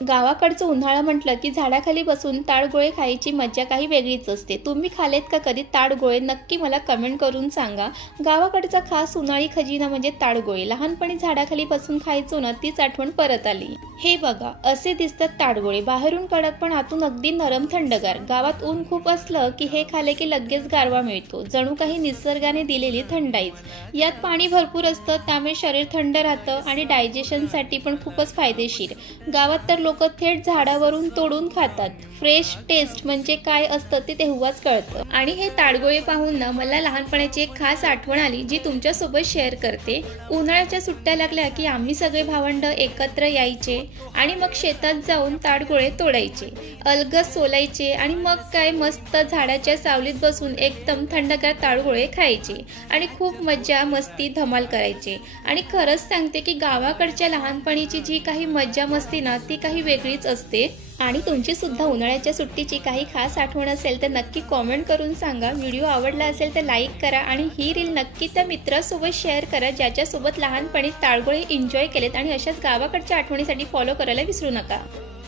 गावाकडचं उन्हाळा म्हटलं की झाडाखाली बसून ताडगोळे खायची मजा काही वेगळीच असते. तुम्ही खाल्लेत का कधी ताडगोळे? नक्की मला कमेंट करून सांगा. गावाकडचा खास उन्हाळी खजिना म्हणजे ताडगोळे. लहानपणी झाडाखाली बसून खायचो ना, तीच आठवण परत आली. हे बघा, असे दिसतात ताडगोळे. बाहेरून कडक पण आतून अगदी नरम थंडगार. गावात ऊन खूप असलं की हे खाल्ले की लगेच गारवा मिळतो. जणू काही निसर्गाने दिलेली थंडाईच. यात पाणी भरपूर असतं, त्यामुळे शरीर थंड राहतं आणि डायजेशनसाठी पण खूपच फायदेशीर. गावात तर लोक थेट झाडावरून तोडून खातात. फ्रेश टेस्ट म्हणजे काय असतं ते तेव्हाच कळतं. आणि हे ताडगोळे पाहून ना मला लहानपणाची एक खास आठवण आली, जी तुमच्यासोबत शेअर करते. उन्हाळ्याच्या सुट्ट्या लागल्या की आम्ही सगळे भावंड एकत्र यायचे आणि मग शेतात जाऊन ताडगोळे तोडायचे, अलगद सोलायचे आणि मग काय मस्त झाडाच्या सावलीत बसून एकदम थंडगार ताडगोळे खायचे आणि खूप मज्जा मस्ती धमाल करायचे. आणि खरंच सांगते की गावाकडच्या लहानपणीची जी काही मज्जा मस्ती ना, ती काही वेगळीच असते. आणि तुमची सुद्धा उन्हाळ्याच्या सुट्टीची काही खास आठवण असेल तर नक्की कॉमेंट करून सांगा. व्हिडिओ आवडला असेल तर लाईक करा आणि ही रील नक्की त्या मित्रासोबत शेअर करा, ज्याच्यासोबत लहानपणी ताडगोळे एन्जॉय केलेत. आणि अशाच गावाकडच्या आठवणीसाठी फॉलो करायला विसरू नका.